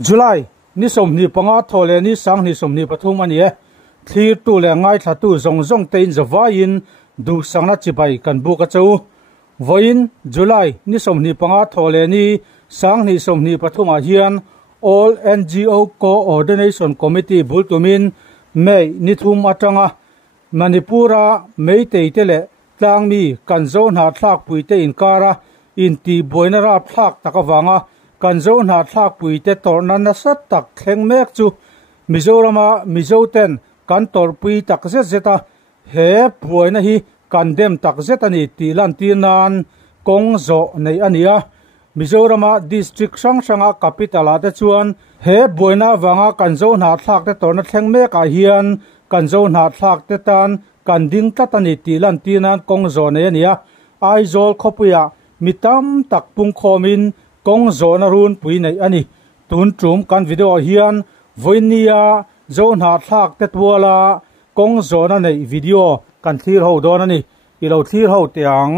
July ni somni panga thole ni sang ni somni pathum ani e thlir tu le ngai thatu zong zong tein zawain du sangna chipai kan bu ka chau voin July ni somni panga thole ni sang ni somni pathuma hian all NGO coordination committee bultumin mei ni thum atanga Manipura mei teitele tlangmi kanzo na thlak puite inkara inti boinara thlak takawanga kanzo na thlak puite torna na sat tak thleng mek chu Mizorama mizoten kan tor pui tak zeta he puina hi kandem tak zetani tilan tinan kongzo nei ania Mizorama district sanga capital ate chuan he boina wanga kanzo na thlak te torna thleng mek a hian kanzo na thlak te tan kanding tatani tilan tinan kongzo nei ania aizol khopuya mitam tak pung khomin kongzo na run pui nei ani tun trum kan video hian voinia zone ha thak te twala kongzo na nei video kan thir ho don ani ilo thir ho tiang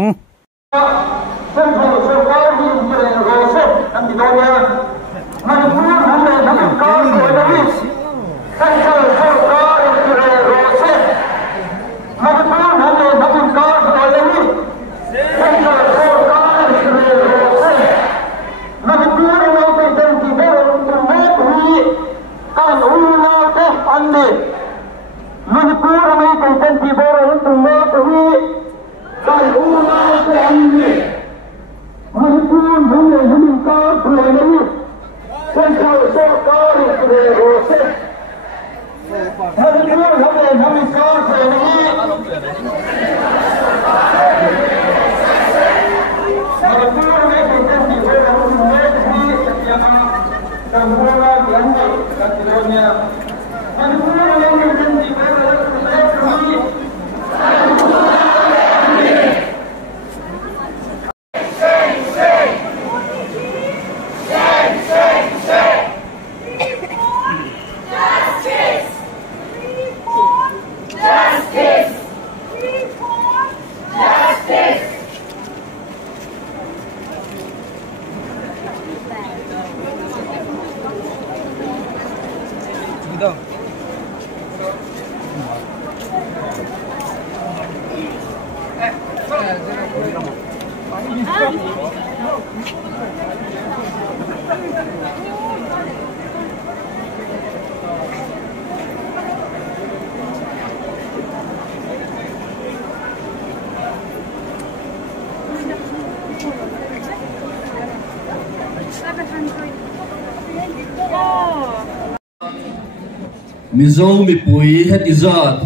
Mizo mi pui het izat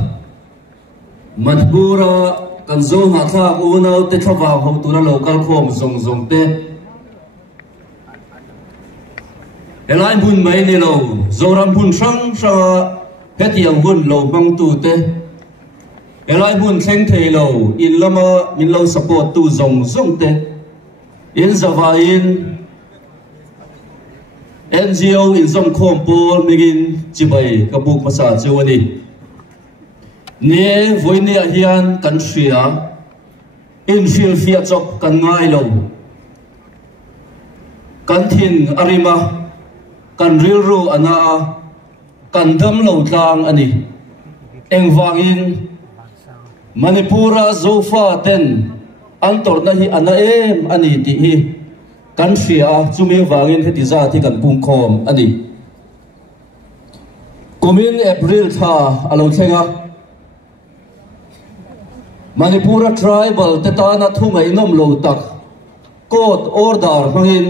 Manipura kanzo ha thak unau te thawa ho tura local khom zong zong te elai bun mai ni lo zoram bun sang sa het yang bun lo bang tu te elai bun thleng thei lo in lama min lo support tu zong zong te in zawain NGO in some compol migin chibai kabuk masa chewani ne voinia hian country in fil fia chok kan ngai lo kan thin arima kan rilru ana kan dam lo tlang ani engwangin Manipura zofa ten antor na hi ana em ani ti hi country chumi wangin hetiza thi kan pung khom ani kumin April tha alo thenga Manipura tribal tetana thunga inom lo tak court order hangin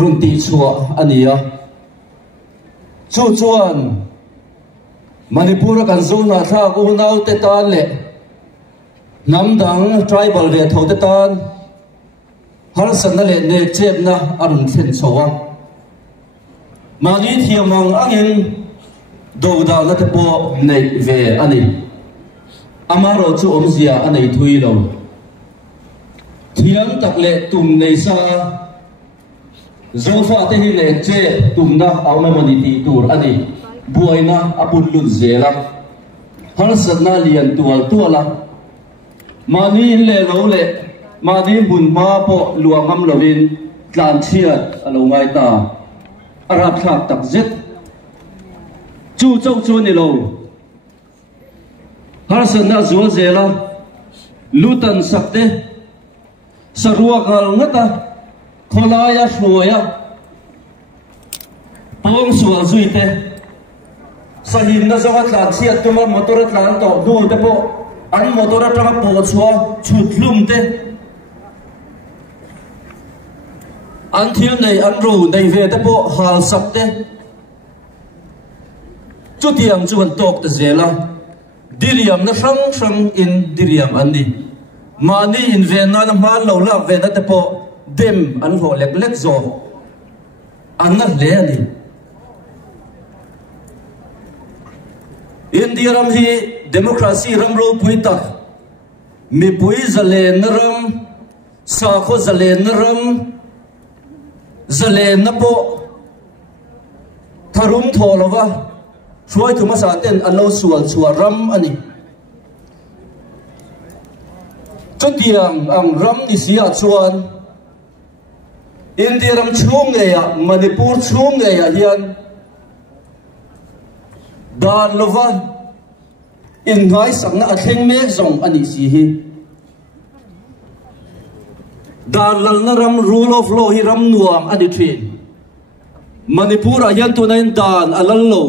runti chua ania chuan Manipura kan zona tha ku nau tetan le namdang tribal ve tho tetan har sanna le ne chep na arun then chowa mani thiamang angin doda na te po nei ve ani amaro chu omzia anei thui lo thiam tak le tum nei sa zofa te hi le che tum na awna mani ti tur ani buaina apun lun zela har sanna lian tuala mani le lo le mani bun ma po luangam lovin tlan thiat alo ngai ta arab thak tak zet chu chau chu ni lo har san na zual zela lutan sakte sarua ngal ngata kholaya hloya pong sual zuite sahim na zawa tlan sia tuma motor tlan to du te po an motor tanga po chua chutlum te an thil nei an ro nei ve te po hal sak te chu tiang chu an tok te zela diriam na sang in diriam an ni mani in ve na na man lo lak ve na te po dem an ho lek lek zo an na le ani India ram hi democracy ram ro pui ta mi pui zalen ram sa kho zalen ram zalen na po tharum tholova suai thuma sa ten alo sual sual ram ani chutiang ang ram ni sia chuan India ram chung nge ya Manipur chung nge ya hian dan lova in ngai sang na atheng me zong ani si hi dan lal na ram rule of law hi ram nuam ani thin Manipur a hian tunain dan alal lo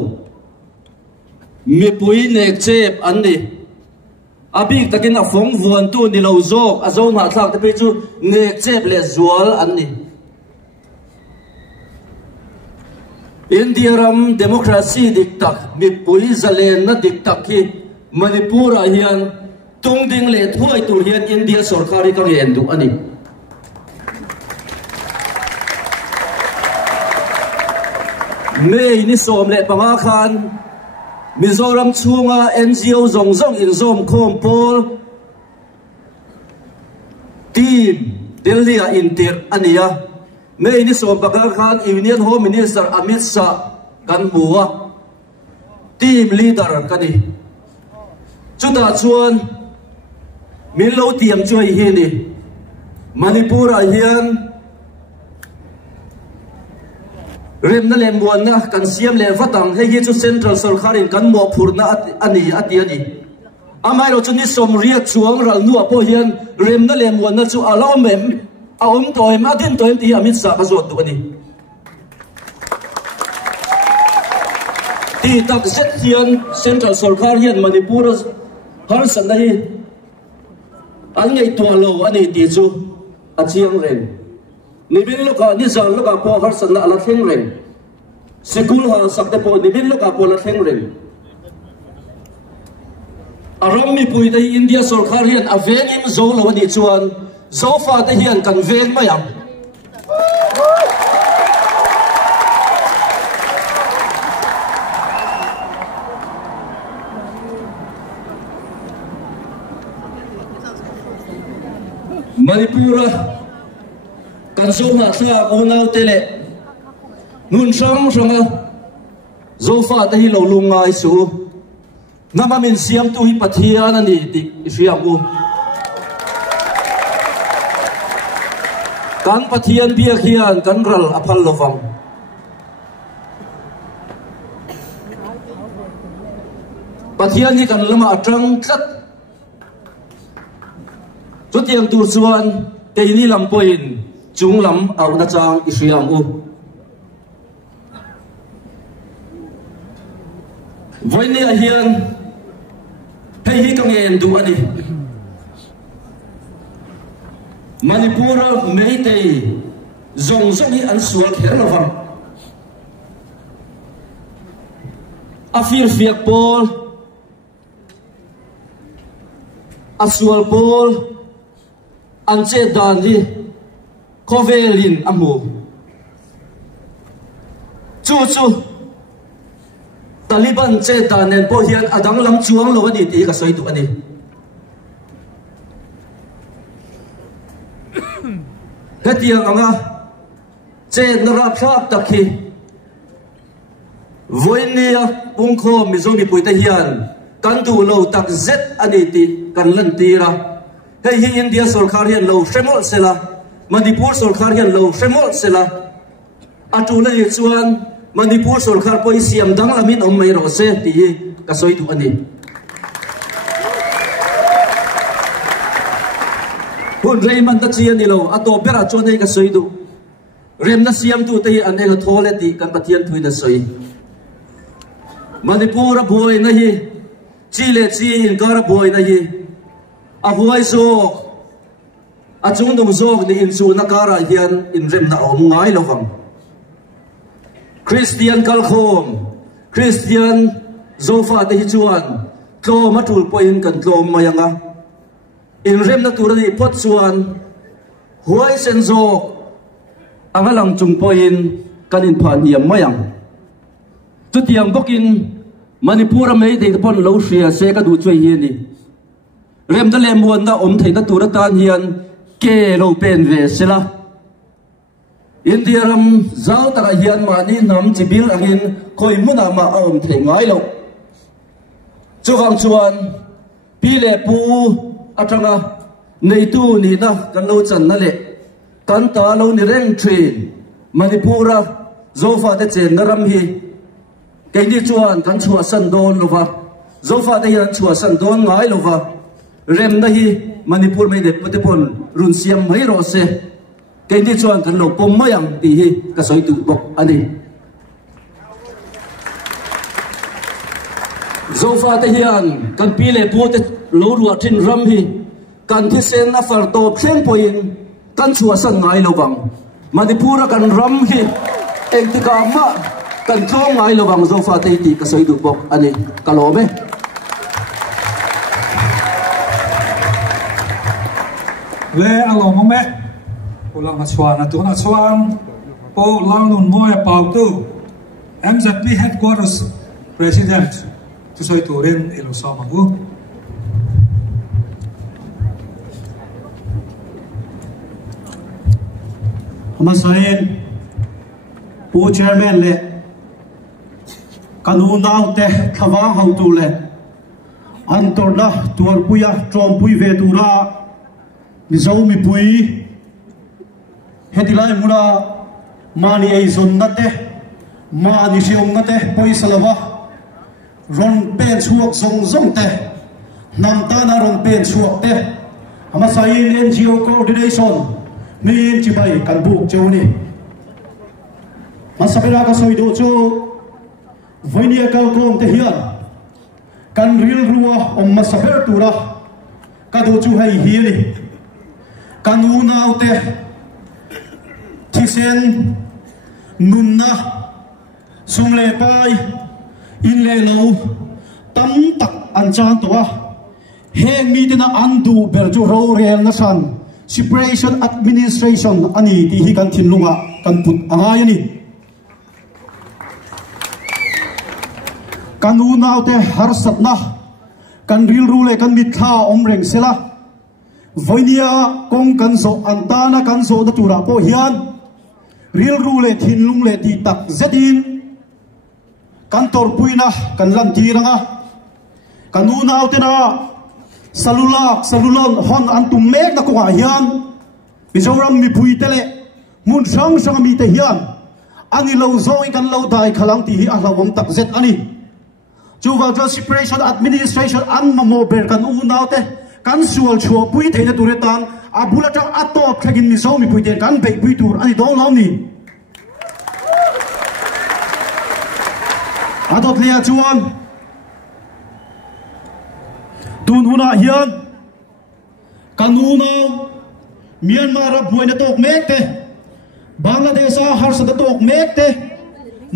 mi pui nek chep an ni abik takin a phong vuan tu ni lo zok a zon ha thlak te pe chu nek chep le zual an ni India ram democracy diktak mi pui zalen na diktak hi Manipur a hian tung ding le thoi tur hian India sarkari ka yen du ani me ni som le panga khan Mizoram chunga NGO zong zong in zom khom pol team Delhi a intir ania me ni som panga khan Union Home Minister Amit Shah kan buwa team leader kani chuta chuan min lo tiam choi hi ni Manipur a hian rem na lem buan na kan siam le watang he hi chu central sarkarin kan mo phurna ani amai ro chu ni som riak chuang ral nu apo hian rem na lem buan na chu alo mem a om toim a din toim ti Amit Shah ka zot du ani ti tak set hian central sarkar hian Manipur har san na hi an ngei to lo ani ti chu a chiang ren nibil loka ni zang loka po har san na ala theng ren sikul ha sakte po nibil loka po la theng ren aram mi pui dai India sarkar hian aveng im zo lo ni chuan zo fa te hian kan veng mayam Manipura kan zo na tha ko nau tele nun sang sanga zo fa te hi lo lungai su nama min siam tu hi pathian ani ti siam u kan pathian bia khian kan ral aphal lovang pathian ni kan lama atang tlat chu tiang tu chuan ke ni lam poin chung lam au na chang isiam u voini a hian hei hi kang en du ani Manipur mei te zong zong hi an sual kher lovang a fir fiak pol a sual pol an che dan hi kovelin amu chu Taliban che dan nen po hian adang lam chuang lo ani ti ka soi tu ani hetiang anga che nara thak takhi voinia pungkho mizoni puite hian kan du lo tak zet ani ti kan lan tira hei hi India sarkar hian lo fremol sela Manipur sarkar hian lo fremol sela atu la chuan Manipur Sarkar poi siam dang lamin om mai ro se ti ka soi tu ani hun rei man ta chi ani lo ato bera chon nei ka soi du rem na siam tu te an eng thole ti kan pathian thui na soi Manipur a boy na hi chi le chi in kar boy na hi a huai zo a chung dong zok ni in chu na kara hian in rem na om ngai lovang Christian kalkhom Christian zofa te hi chuan tlo matul poin kan tlom mayanga in rem na turani pot chuan huai sen zok angalang chung poin kan in phan hiam mayang chu tiang bokin Manipur mai de pon lo ria se ka du choi hi ni rem da le muan da om theina tur tan hian ke lo pen ve sela India ram zau tara hian mani nam chibil angin koi muna ma om thei ngai lo chuwang chuan pile pu atanga nei tu ni na kan lo chan na le kan ta lo ni reng thin Manipura zofa te chen na ram hi cái đi chuan kan chua san don lova zofa te hian chua san don ngai lova rem na hi Manipur mai de potepon run siam mai ro se cái đi chuan kan lo pom mayang ti hi ka soi tu bok ani zofa te hian kan pile pu te lo ruwa thin ram hi kan thi sen na far top thleng poin kan chua san ngai lovang Manipur kan ram hi ektika ma kan thong ngai lovang zofa te ti ka soi du bok ani kalome le along me ulang chuan tu na chuan po lang nun moi pau tu MZP headquarters president tu soi tu ren ilo somangu Hamasain pu chairman le kanu nau te thawang hau tu le antor na tuar puya trom pui ve tu ra mi zo mi pui hetilai mura mani ei zon na te mani siom na te poi salawa ron pen chuak zong zong te nam ta na ron pen chuak te Hamasain NGO coordination min chibai kan buk chewni masakira ka soi do chu voinia kal kom te hian kan ril ruwa om masaber tura ka do chu hai hi ni kan u nau te thisen nunna sungle pai in le lo tam tak an chan towa heng mi te na andu ber chu ro rel na san separation administration ani ti hi kan thin lunga kan put angai ani kan u nau te har sat na kan ril ru le kan mit tha om reng sela voinia kong kan zo antana kan zo da tura po hian ril ru le thin lung le ti tak zetin kan tor puina kan lan ti ranga kan u nau te na salulon hon an tum mek na ko hian mizoram mi pui tele mun sang sang mi te hian ani lo zoi kan lo dai khalang ti hi a hlawom tak zet ani chuwa jo separation administration an mamo ber kan u nau te kan sual chua pui the na turetan a bulata atop thagin mi zo mi pui te kan be pui tur ani dong lam ni adot lia chuan tun huna hian kanuna Myanmar buina tok mekte Bangladesh har sa tok mekte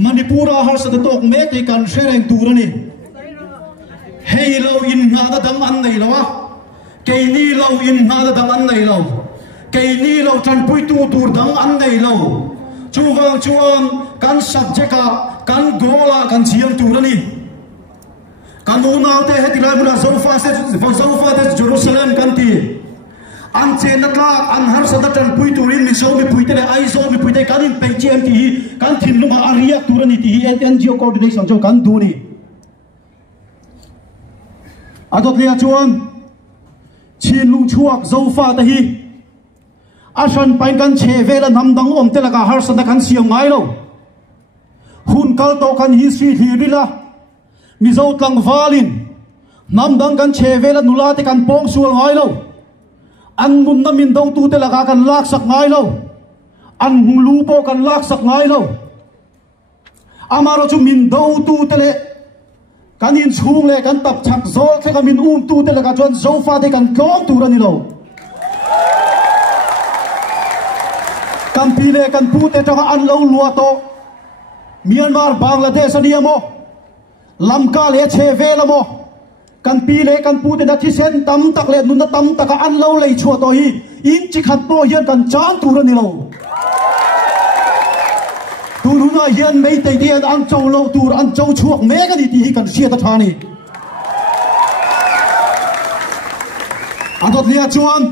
Manipur har sa tok mekte kan shereng turani hey lo in hada dam an nei lawa keini lo in hada dam an nei lo keini lo chan pui tu tur dam an nei lo chuwang chuan kan subjecta kan gola kan chiam turani kanuna te hetilai mura zofa te Jerusalem kanti an chen na tla an har sa tan pui turin mi so mi pui te ai so mi pui te kan in pe chem ti kan thin lunga aria turani ti NGO coordination jo kan du ni adot lia chuan chin lung chuak zofa te hi asan pain kan che vela nam dang om te la ka har sa kan siam ngai lo hun kal to kan history thirila mizo tlang valin nam dang kan chevela nula te kan pong sual ngai lo an mun na min dong tu te laka kan lak sak ngai lo an lu po kan lak sak ngai lo amaro chu min do tu te le kan in chung le kan tap chak zo khe kan min tu te laka chuan zo fa te kan kom tu ra ni lo kan pile kan pu te tanga an lo lua to Myanmar Bangladesh ani amo lamka le chevela mo kan pile kan pu te da thi sen tam tak le nun tam tak an lo lei chu to hi in chi khat to hian kan chang tu ra ni lo tu runa hian mei te dian an chau lo tur an chau chuak me ka ni ti hi kan sia ta thani adot lia chuan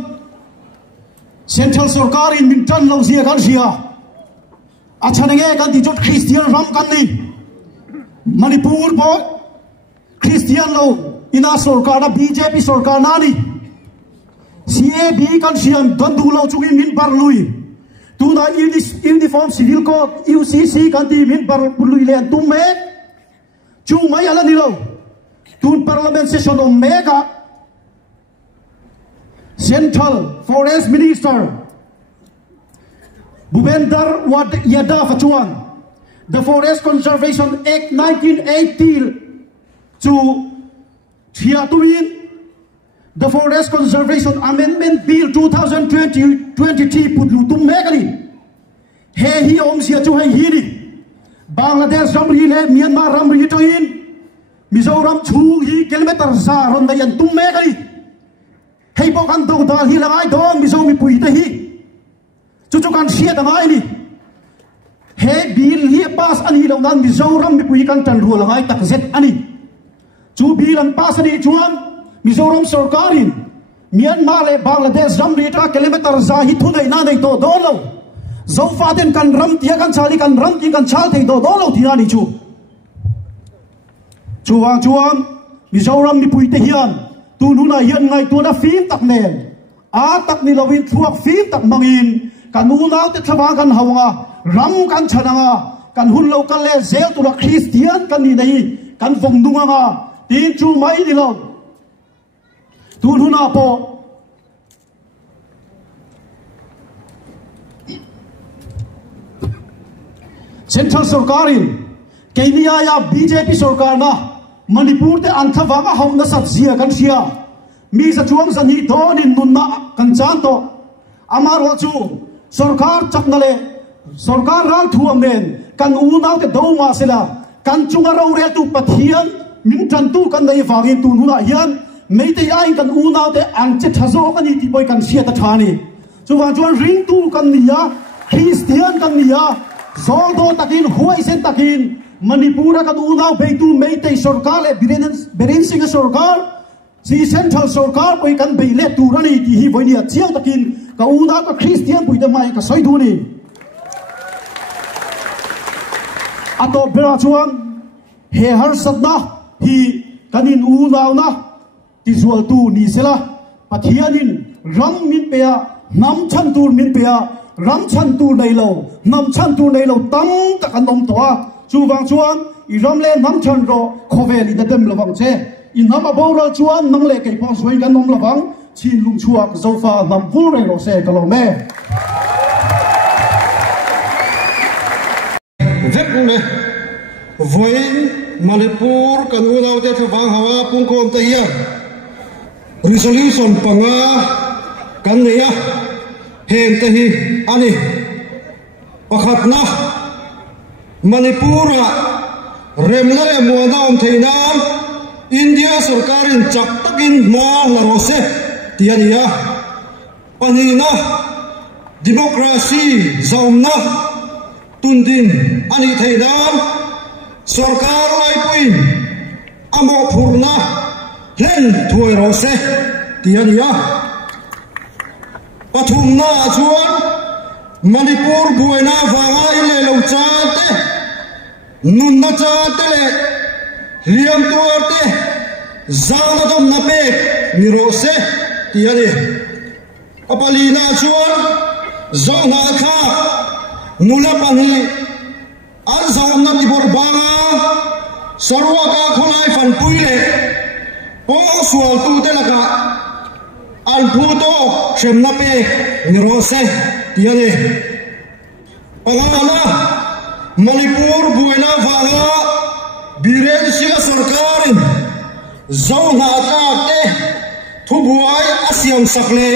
central sarkar in min tan lo sia kan sia achanenge kan ti jot Christian ram kan ni Manipur po Christian lo ina sarkar na BJP sarkar na ni CAB kan siam dandu lo chungi min par lui tu na uniform civil code UCC kan ti min par lui len tu me chu mai ala ni lo tun parliament session on mega Central Forest Minister Bhupender Yadav Chuan the Forest Conservation Act 1980 to Thiatuin the Forest Conservation Amendment Bill 2023 put lu tum megani he hi om sia chu hai hi ni Bangladesh ramri le Myanmar ramri to in Mizoram chu hi kilometer sa ron da yan tum megani hei bo kan do dal hi langai don mizo mi pui te hi chu kan sia da ngai ni he bill hi pass ani lo nan Mizoram mi pui kan tan ru langai tak zet ani chu bill an pass ani chuan Mizoram sarkarin Myanmar le Bangladesh ramri ta kilometer za hi thu dei na dei to do lo zo fa den kan ram tia kan chali kan ram ti kan chal thei do lo ti ani chu chuang chuan Mizoram mi pui te hian tu nu na hian ngai tu na phim tak nen a tak ni lovin thuak phim tak mangin kan nu na te thawang kan hawanga ram kan chananga kan hun lo kan le zel tu la Christian kan ni nei kan vong nunga tin chu mai ni lo tu nu na po Central Sarkarin Kenya ya BJP sarkar na Manipur te anthawaga hauna sat zia kan sia mi sa chuang san hi don in nunna kan chan to amaro chu sarkar chaknale sarkar ral thuam nen kan unau te do ma sela kan chunga ro re tu pathian min than tu kan dai wangin tu nuna hian mei te ai kan unau te an che thazo kan ni ti boy kan sia ta thani chu wa chuan ring tu kan nia Christian kan nia Zoldo takin huai sen takin Manipura kan unau beitu meitei sarkar le Biren Singh sarkar si Central sarkar poi kan beile turani ti hi voinia chiang takin ka unau ka Christian poi de mai ka soi du ni ato bera chuan he har sadna hi kanin unau na ti zual tu ni sela pathianin ram min pea nam chan tur min pea ram chan tur nei lo nam chan tur nei lo tam ta kan nom to chu wang chuan I ram le nam chan ro khovel I dem lawang che I nam a boral chuan nang le kai pong swai kan nom lawang chin lung chuak zofa nam vul re ro se ka lo me vek ne voin Manipur kan unau te thawang hawa pungkom ta hian resolution panga kan neya heng te hi ani pakhat na Manipura remla le muanam theinam India sarkarin chak takin ma la rose tiania panina democracy zaumna tundin ani theinam sarkar lai puin amo phurna len thuai rose tiania pathumna chuan Manipur buena wanga ile lo chate nunna chate le liam tuarte zama dom na pe ni rose tiani apalina chuan zona kha nula pani al zama ti bor sarwa ka khulai fan puile po sual tu te laka al phuto shemna pe nirose tiane pagala Manipur buena vaga biren siga sarkarin zona ka te thubuai asiam sakle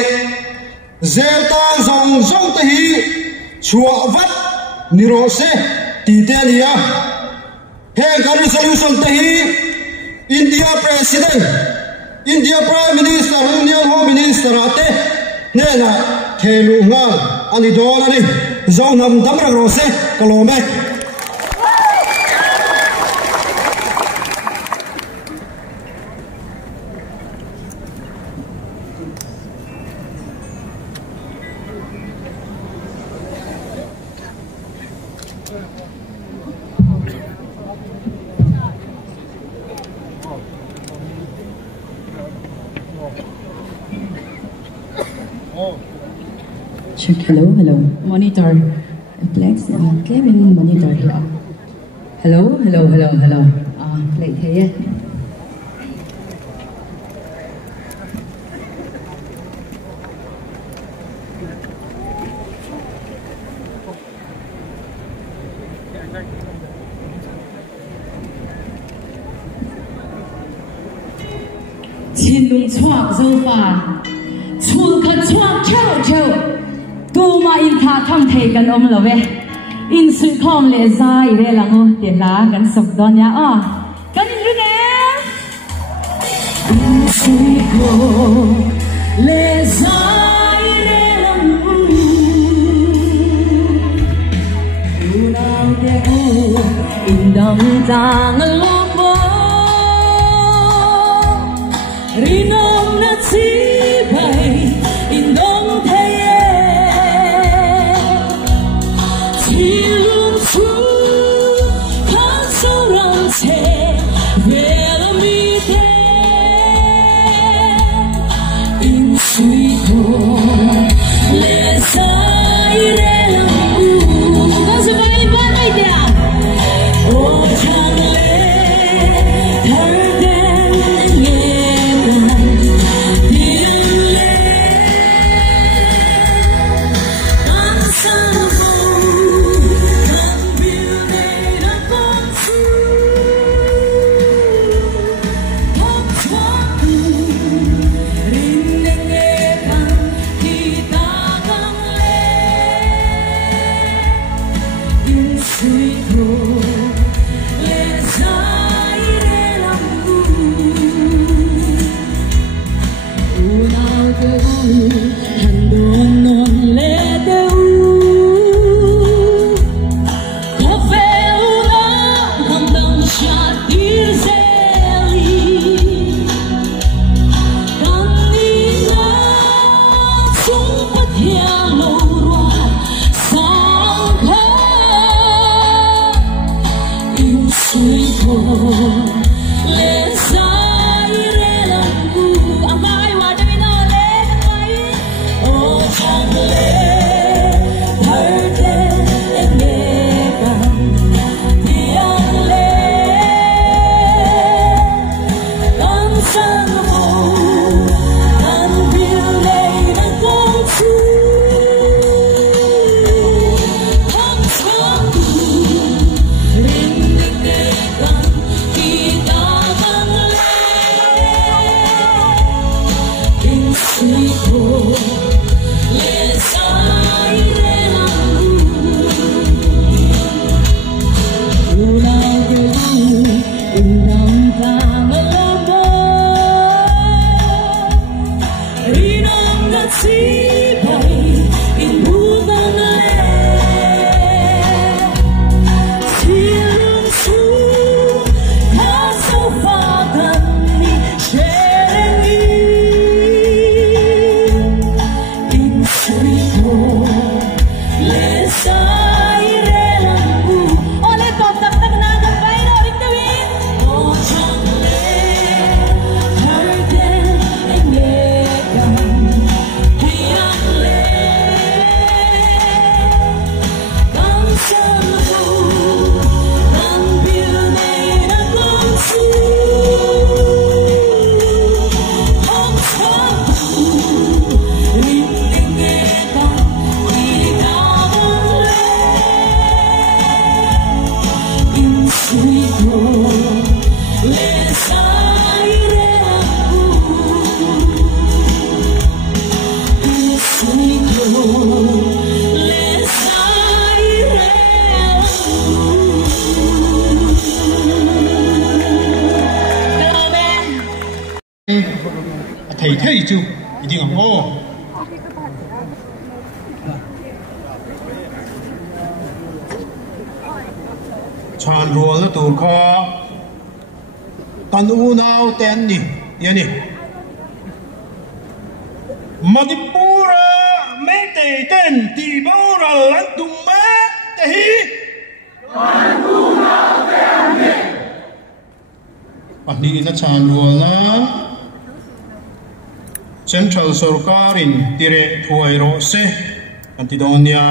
zeta zong zong te hi chua vat nirose titania he gari solution te hi India president India prime minister union home minister ate nena thelu ngal ani dolari zonam damra rose kolome Check. Hello. Monitor. Plex. Came in monitor here. Hello. Play here. Chin lung chuak zo fa. Chul ka chuak cheu. Tu ma in tha tham thei kan om lo ve in sui khom le zai re lango te la kan sok don ya a kan in ne in sui khom le zai re lango tu nang te u in dam tang lo bo rinom na chi bai in dong thei thei chu iding ang o chan rual na tur kho kan u nau ten ni yani Manipura mete ten ti bora lan tum ma te hi kan u nau ten ni pani na chan rual na Central Sarkarin tire thuai ro se Antidonia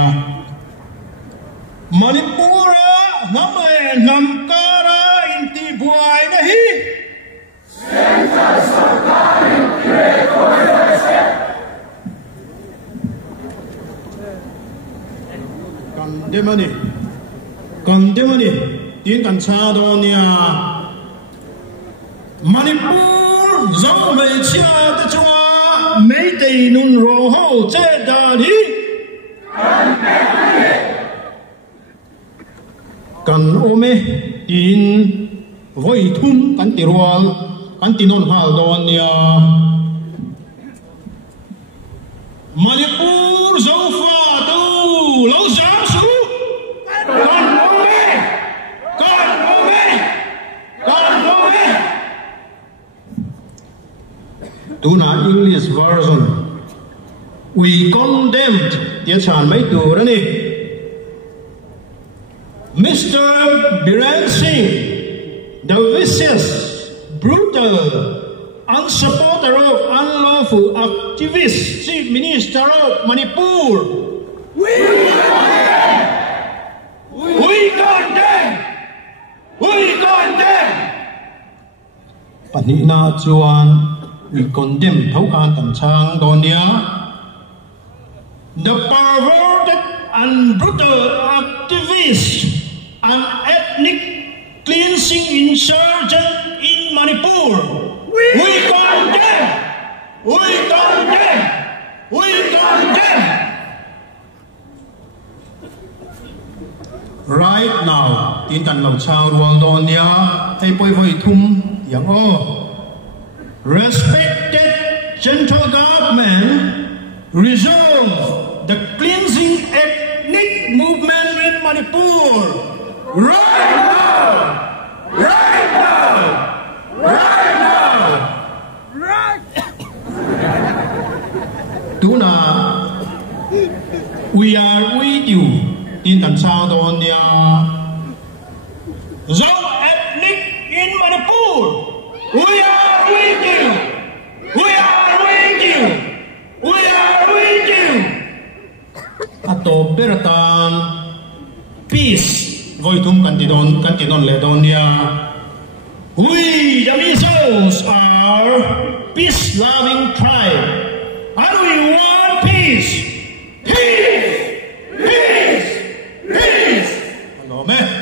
Manipura namle namkara inti buai nahi Central Sarkarin tire thuai ro se Kandemani tin kan cha donia Manipur zong ve chia ta chua mấy tỷ nun rô hô chế đà đi cần ôm mê tin vội thun cần tì rual cần tì non hal đòn ya Manipur dâu pha tu lâu giám su cần ôm mê Tuna English version. We condemned the chan mai tu rani. Mr. Biren Singh, the vicious, brutal, unsupporter of unlawful activist Chief Minister of Manipur. We condemn. Panina chuan. We condemn Thaukan Tanchang Donia, the perverted and brutal activist and ethnic cleansing insurgent in Manipur. We condemn! Right now, in Tan Lau Chao Rual Donia, hey boy thum yang o. Respected central government, resolve the cleansing ethnic movement in Manipur right now. Tuna, we are with you in Tanzania. Zhao ethnic in Manipur. We are with you. Ato beratan peace. Voitum kantinon ledonia. We the Misos are peace-loving tribe, and we want peace. Amen.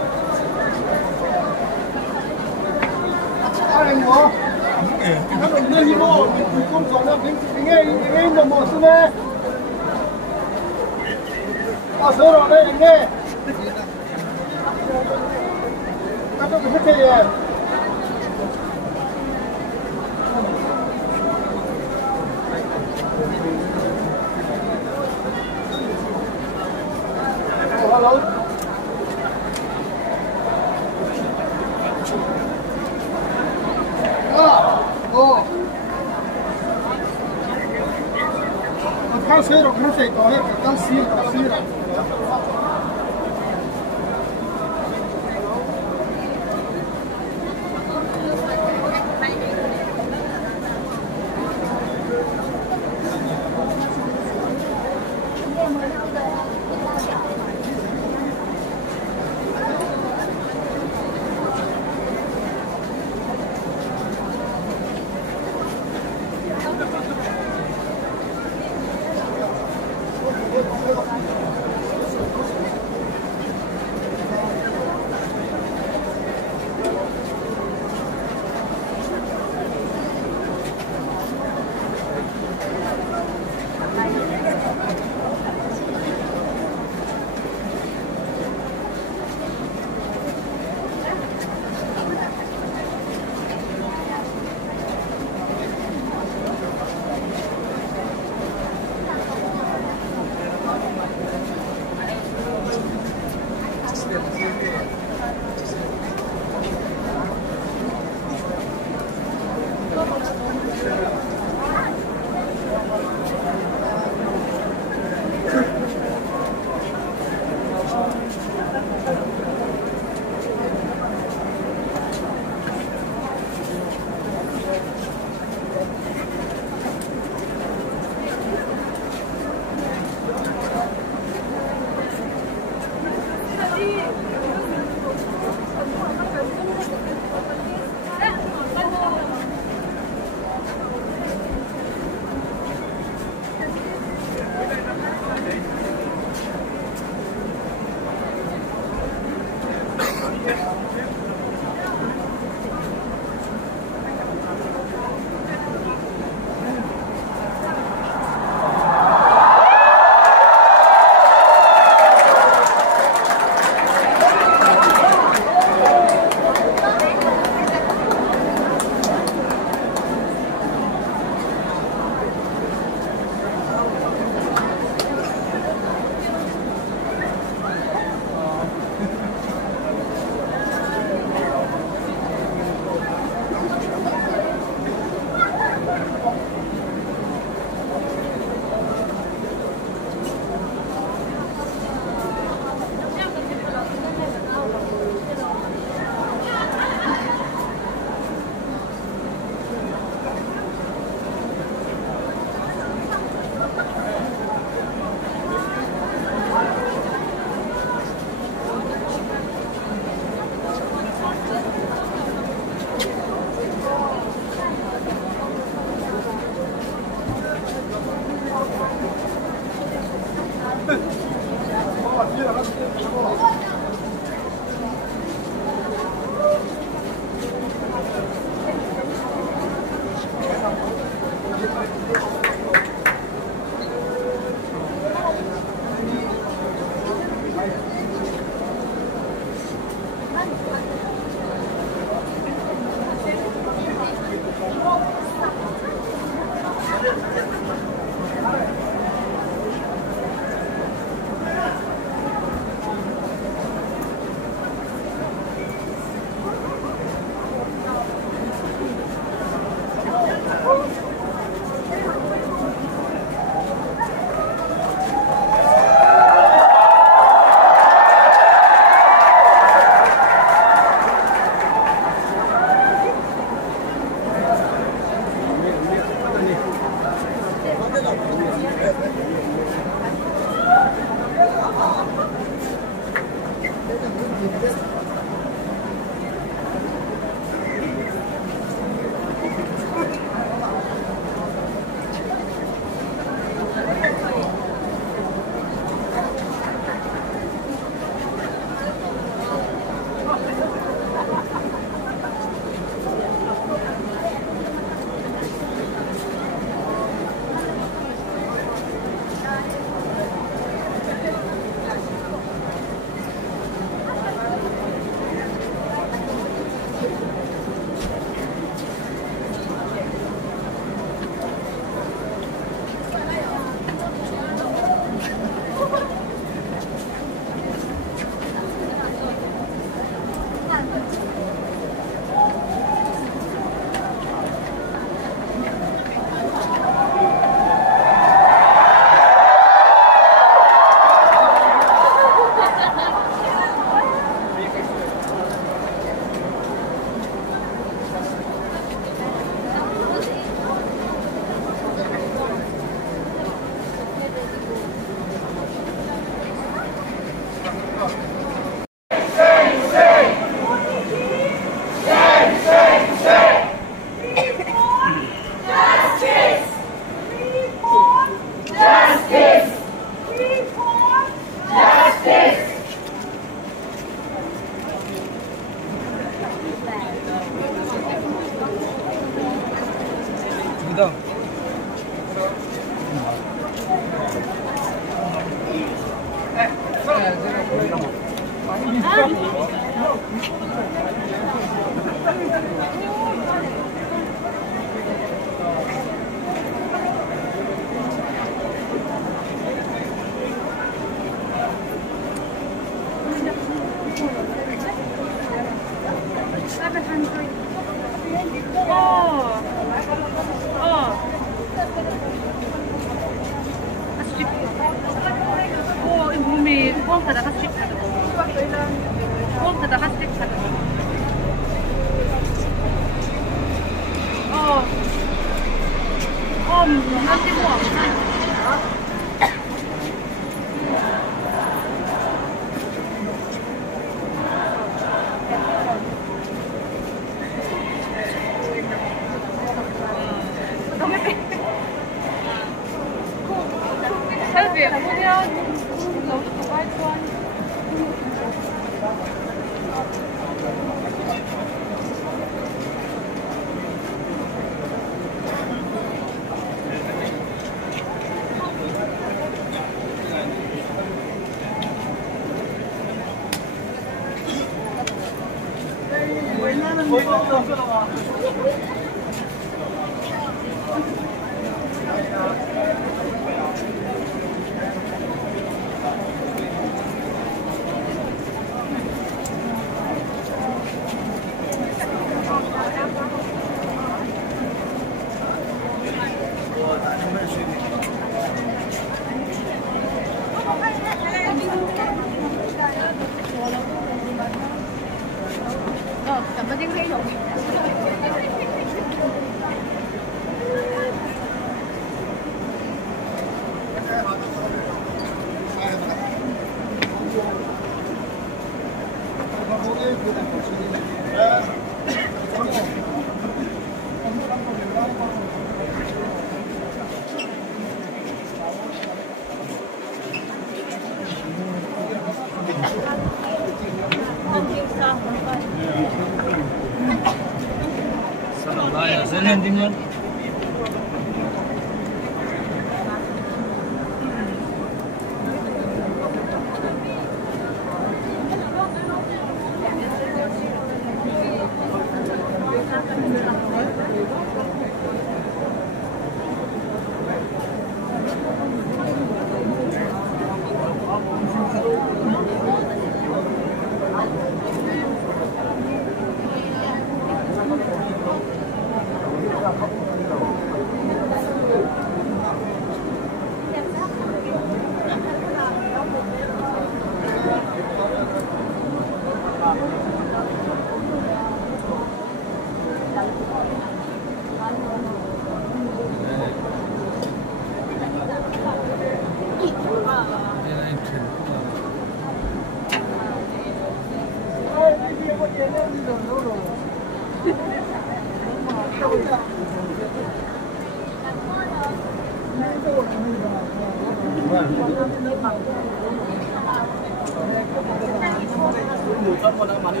Mùi thơm con đã bắn đi